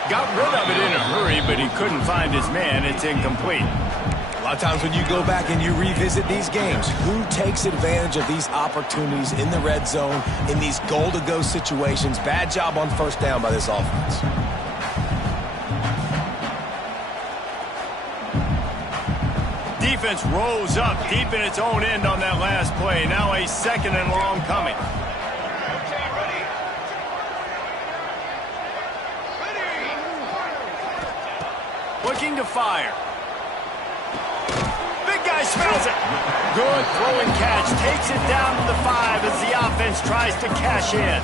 Got rid of it in a hurry, but he couldn't find his man. It's incomplete. A lot of times when you go back and you revisit these games, who takes advantage of these opportunities in the red zone, in these goal-to-go situations? Bad job on first down by this offense. Defense rose up deep in its own end on that last play. Now a 2nd and long coming. Looking to fire. Big guy smells it. Good throw and catch. Takes it down to the 5 as the offense tries to cash in.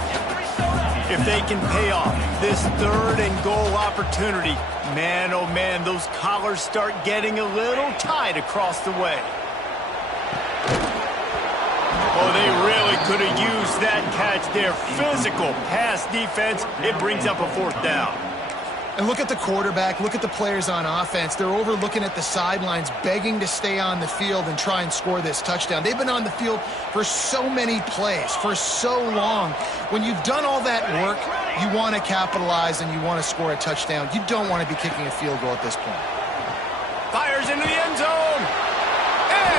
If they can pay off this 3rd and goal opportunity, man, oh man, those collars start getting a little tight across the way. Oh, they really could have used that catch there. Physical pass defense. It brings up a 4th down. And look at the quarterback, look at the players on offense. They're over looking at the sidelines, begging to stay on the field and try and score this touchdown. They've been on the field for so many plays, for so long. When you've done all that work, you want to capitalize and you want to score a touchdown. You don't want to be kicking a field goal at this point. Fires into the end zone.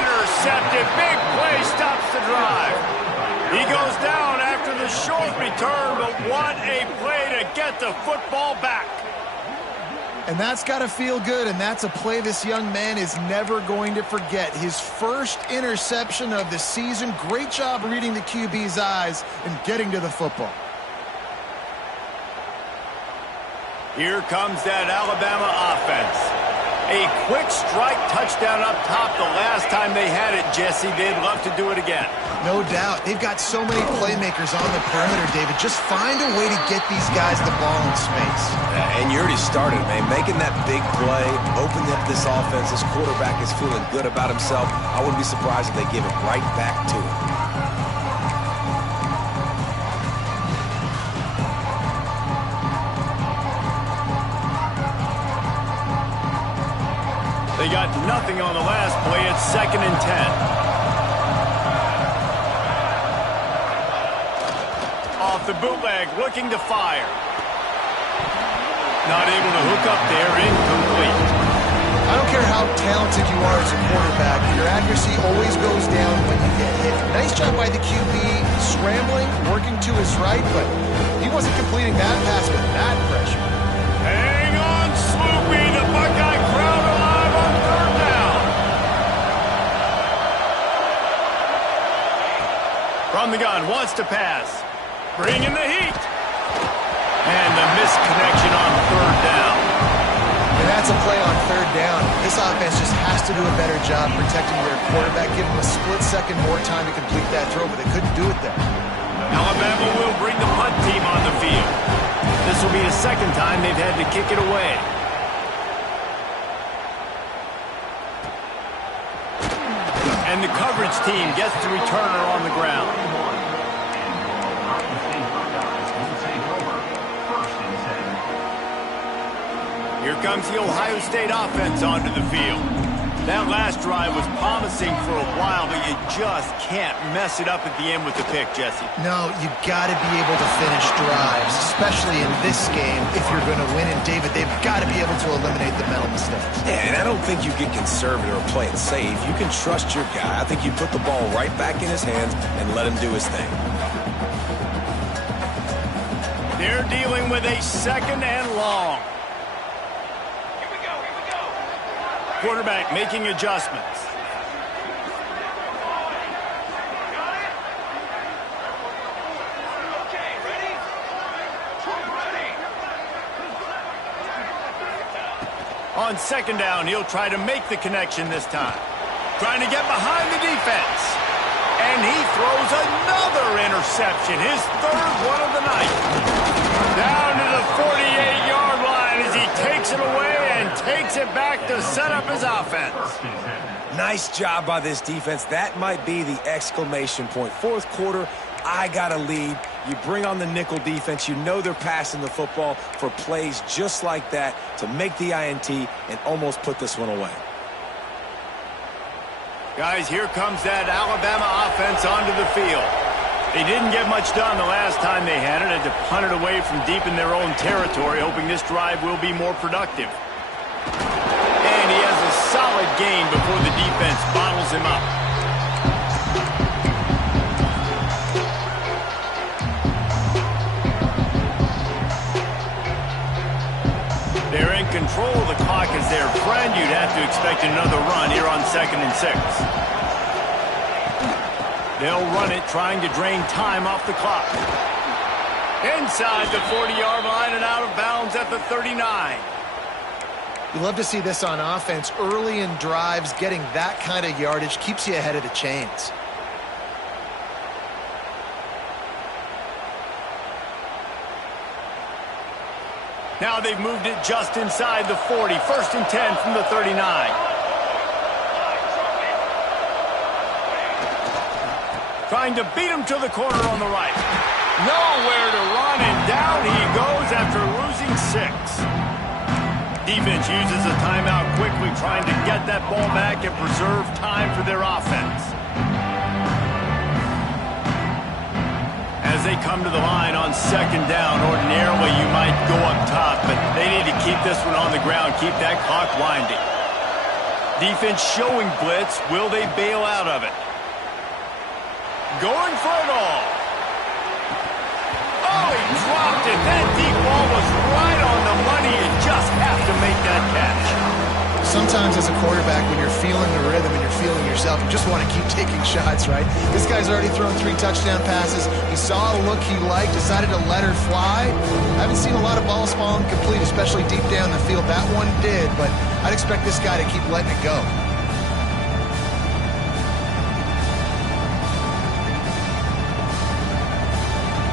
Intercepted. Big play stops the drive. He goes down after the short return, but what a play to get the football back. And that's got to feel good, and that's a play this young man is never going to forget. His first interception of the season. Great job reading the QB's eyes and getting to the football. Here comes that Alabama offense. A quick strike touchdown up top the last time they had it, Jesse. They'd love to do it again. No doubt. They've got so many playmakers on the perimeter, David. Just find a way to get these guys the ball in space. And you already started, man. Making that big play, opening up this offense. This quarterback is feeling good about himself. I wouldn't be surprised if they give it right back to him. They got nothing on the last play. It's 2nd and 10. Off the bootleg, looking to fire. Not able to hook up there, incomplete. I don't care how talented you are as a quarterback, your accuracy always goes down when you get hit. Nice job by the QB, scrambling, working to his right, but he wasn't completing that pass with that pressure. Hang on, Sloopy, the Buckeye crowd alive on 3rd down. From the gun, wants to pass. Bringing the heat. And the missed connection on 3rd down. And that's a play on 3rd down. This offense just has to do a better job protecting their quarterback, give him a split second more time to complete that throw, but they couldn't do it there. Alabama will bring the punt team on the field. This will be the 2nd time they've had to kick it away. And the coverage team gets the returner on the ground. Here comes the Ohio State offense onto the field. That last drive was promising for a while, but you just can't mess it up at the end with the pick, Jesse. No, you got to be able to finish drives, especially in this game if you're going to win. And, David, they've got to be able to eliminate the mental mistakes. Yeah, and I don't think you get conservative or play it safe. You can trust your guy. I think you put the ball right back in his hands and let him do his thing. They're dealing with a 2nd and long. Quarterback making adjustments. On 2nd down, he'll try to make the connection this time. Trying to get behind the defense. And he throws another interception, his 3rd one of the night. Down to the 48-yard line as he takes it away and takes it back to set up his offense. Nice job by this defense. That might be the exclamation point. 4th quarter, I got a lead. You bring on the nickel defense. You know they're passing the football for plays just like that to make the INT and almost put this one away. Guys, here comes that Alabama offense onto the field. They didn't get much done the last time they had it. Had to punt it away from deep in their own territory, hoping this drive will be more productive. And he has a solid gain before the defense bottles him up. They're in control of the clock as their friend. You'd have to expect another run here on 2nd and 6. They'll run it, trying to drain time off the clock. Inside the 40-yard line and out of bounds at the 39. You love to see this on offense. Early in drives, getting that kind of yardage keeps you ahead of the chains. Now they've moved it just inside the 40. 1st and 10 from the 39. Trying to beat him to the corner on the right. Nowhere to run, and down he goes after losing 6. Defense uses a timeout quickly, trying to get that ball back and preserve time for their offense. As they come to the line on 2nd down, ordinarily you might go up top, but they need to keep this one on the ground, keep that clock winding. Defense showing blitz. Will they bail out of it? Going for it all. Oh, he dropped it. That deep ball was right on the money. You just have to make that catch. Sometimes as a quarterback, when you're feeling the rhythm and you're feeling yourself, you just want to keep taking shots, right? This guy's already thrown 3 touchdown passes. He saw a look he liked, decided to let her fly. I haven't seen a lot of balls falling complete, especially deep down the field. That one did, but I'd expect this guy to keep letting it go.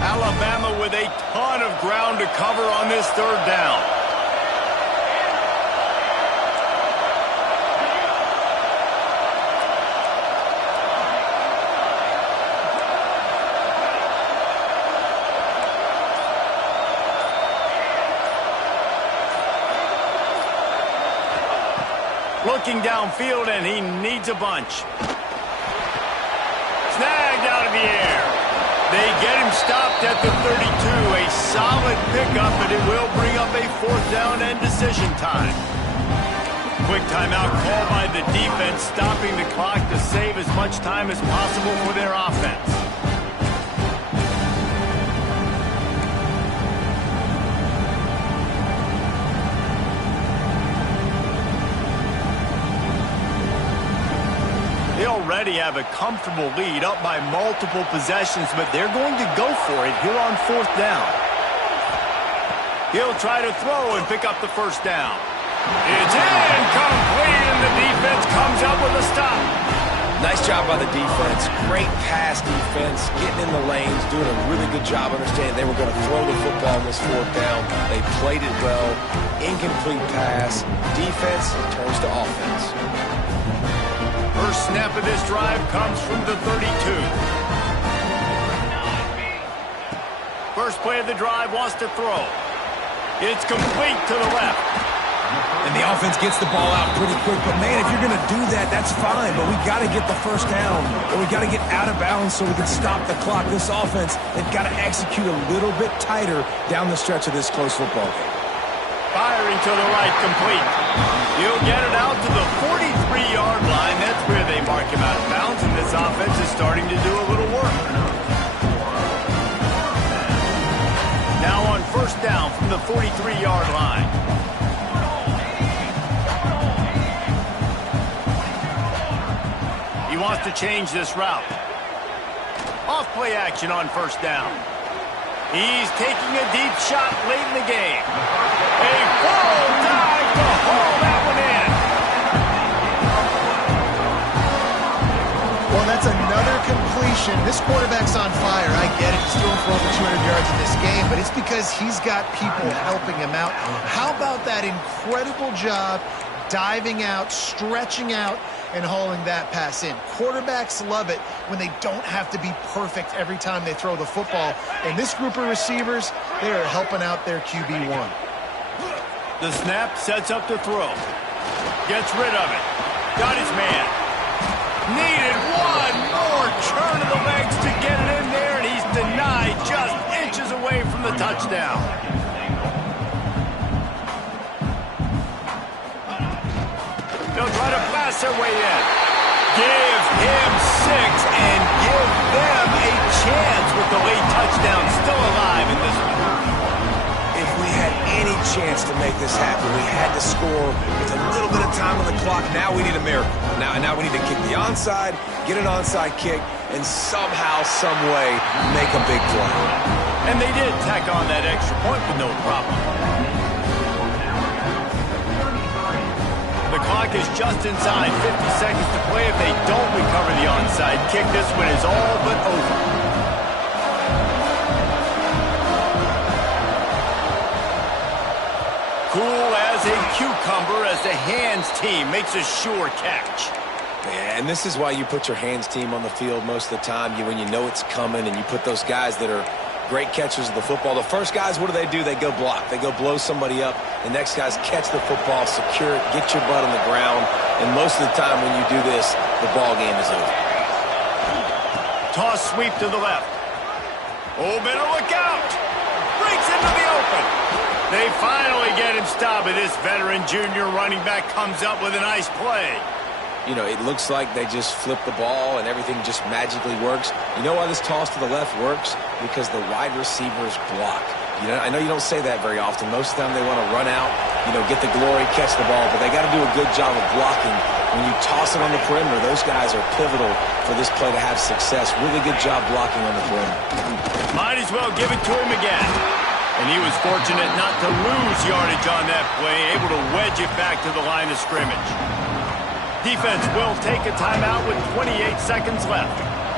Alabama with a ton of ground to cover on this 3rd down. Looking downfield, and he needs a bunch. Snagged out of the air. They get him stopped at the 32. A solid pickup, but it will bring up a 4th down and decision time. Quick timeout called by the defense, stopping the clock to save as much time as possible for their offense. They already have a comfortable lead, up by multiple possessions, but they're going to go for it here on 4th down. He'll try to throw and pick up the 1st down. It's incomplete, and the defense comes up with a stop. Nice job by the defense. Great pass defense, getting in the lanes, doing a really good job understanding they were going to throw the football on this 4th down. They played it well. Incomplete pass. Defense turns to offense. First snap of this drive comes from the 32. First play of the drive, wants to throw. It's complete to the left. And the offense gets the ball out pretty quick. But, man, if you're going to do that, that's fine. But we got to get the 1st down. And we got to get out of bounds so we can stop the clock. This offense, they've got to execute a little bit tighter down the stretch of this close football game. Firing to the right, complete. He'll get it out to the 43-yard line. That's where they mark him out of bounds, and this offense is starting to do a little work. Now on 1st down from the 43-yard line. He wants to change this route. Off play action on 1st down. He's taking a deep shot late in the game. A full dive to haul that one in. Well, that's another completion. This quarterback's on fire. I get it. He's throwing for over 200 yards in this game, but it's because he's got people helping him out. How about that incredible job diving out, stretching out, and hauling that pass in? Quarterbacks love it when they don't have to be perfect every time they throw the football. And this group of receivers, they are helping out their QB1. The snap sets up to throw. Gets rid of it. Got his man. Needed one more turn of the legs to get it in there, and he denied, just inches away from the touchdown. They'll try to blast their way in. Give him 6 and give them a chance with the late touchdown still alive in this one. If we had any chance to make this happen, we had to score with a little bit of time on the clock. Now we need a miracle. Now we need to kick the onside, get an onside kick, and somehow, some way, make a big play. And they did tack on that extra point with no problem. The clock is just inside 50 seconds to play. If they don't recover the onside kick, this one is all but over. Cool as a cucumber as the hands team makes a sure catch. Yeah, and this is why you put your hands team on the field most of the time. When you know it's coming, and you put those guys that are great catchers of the football. The first guys, what do? They go block. They go blow somebody up. The next guys catch the football, secure it, get your butt on the ground. And most of the time when you do this, the ball game is over. Toss sweep to the left. Oh, better look out. Breaks into the open. They finally get him stopped, and this veteran junior running back comes up with a nice play. You know, it looks like they just flip the ball and everything just magically works. You know why this toss to the left works? Because the wide receivers block. You know, I know you don't say that very often. Most of the time they want to run out, get the glory, catch the ball, but they got to do a good job of blocking. When you toss it on the perimeter, those guys are pivotal for this play to have success. Really good job blocking on the perimeter. Might as well give it to him again. And he was fortunate not to lose yardage on that play, able to wedge it back to the line of scrimmage. Defense will take a timeout with 28 seconds left.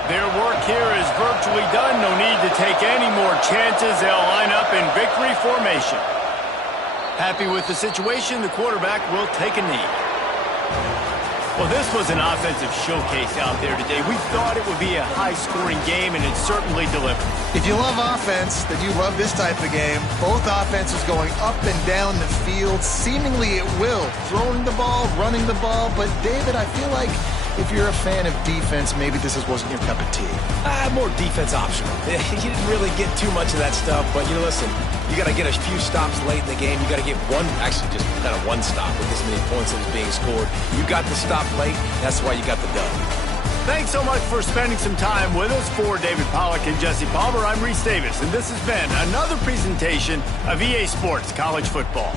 Their work here is virtually done. No need to take any more chances. They'll line up in victory formation. Happy with the situation, the quarterback will take a knee. Well, this was an offensive showcase out there today. We thought it would be a high-scoring game, and it certainly delivered. If you love offense, then you love this type of game. Both offenses going up and down the field, seemingly at will. Throwing the ball, running the ball. But, David, I feel like if you're a fan of defense, maybe this wasn't your cup of tea. More defense optional. You didn't really get too much of that stuff, but, listen, you got to get a few stops late in the game. You got to get one stop with this many points that was being scored. You got the stop late. That's why you got the dub. Thanks so much for spending some time with us. For David Pollack and Jesse Palmer, I'm Reese Davis, and this has been another presentation of EA Sports College Football.